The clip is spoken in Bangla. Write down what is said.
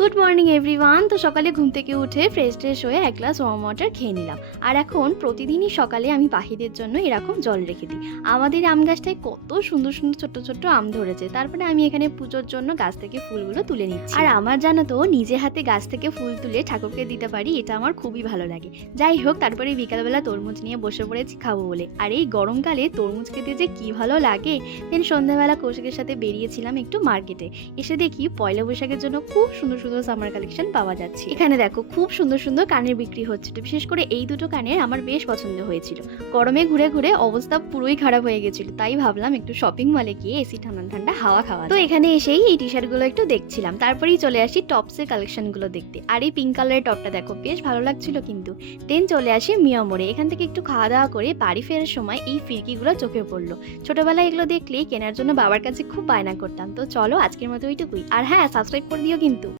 Good morning everyone. তো সকালে ঘুম থেকে উঠে ফ্রেশ হয়ে এক গ্লাস ওয়ার্ম ওয়াটার খেয়ে নিলাম। আর এখন প্রতিদিনই সকালে আমি পাখিদের জন্য এরকম জল রেখে দিই। আমাদের আম গাছটায় কত সুন্দর সুন্দর ছোট্ট ছোট্ট আম ধরেছে। তারপরে আমি এখানে পুজোর জন্য গাছ থেকে ফুলগুলো তুলে নিচ্ছি। আর আমার জানো তো, নিজে হাতে গাছ থেকে ফুল তুলে ঠাকুরকে দিতে পারি, এটা আমার খুবই ভালো লাগে। যাই হোক, তারপরে বিকালবেলা তরমুজ নিয়ে বসে পড়েছি খাবো বলে। আর এই গরমকালে তরমুজ খেতে যে কি ভালো লাগে। দেন সন্ধ্যাবেলা কৌশিকের সাথে বেরিয়েছিলাম একটু মার্কেটে। এসে দেখি পয়লা বৈশাখের জন্য খুব সুন্দর সুন্দর সামার কালেকশন পাওয়া যাচ্ছে। এখানে দেখো খুব সুন্দর সুন্দর কানের বিক্রি হচ্ছে। বিশেষ করে এই দুটো কানের আমার বেশ পছন্দ হয়েছিল। গরমে ঘুরে ঘুরে অবস্থা পুরোই খারাপ হয়ে গেছিল, তাই ভাবলাম একটু শপিং মলে গিয়ে এসি ঠান্ডা ঠান্ডা হাওয়া খাওয়া। তো এখানে এসেই এই টি শার্ট গুলো একটু দেখছিলাম, তারপরেই চলে আসি টপসের কালেকশন গুলো দেখতে। আর এই পিঙ্ক কালারের টপটা দেখো বেশ ভালো লাগছিল কিন্তু। দেন চলে আসি মিয়া মোড়ে। এখান থেকে একটু খাওয়া দাওয়া করে বাড়ি ফেরার সময় এই ফিরকিগুলো চোখে পড়লো। ছোটবেলায় এগুলো দেখলেই কেনার জন্য বাবার কাছে খুব বায়না করতাম। তো চলো আজকের মতো ওইটুকুই। আর হ্যাঁ, সাবস্ক্রাইব করে দিও কিন্তু।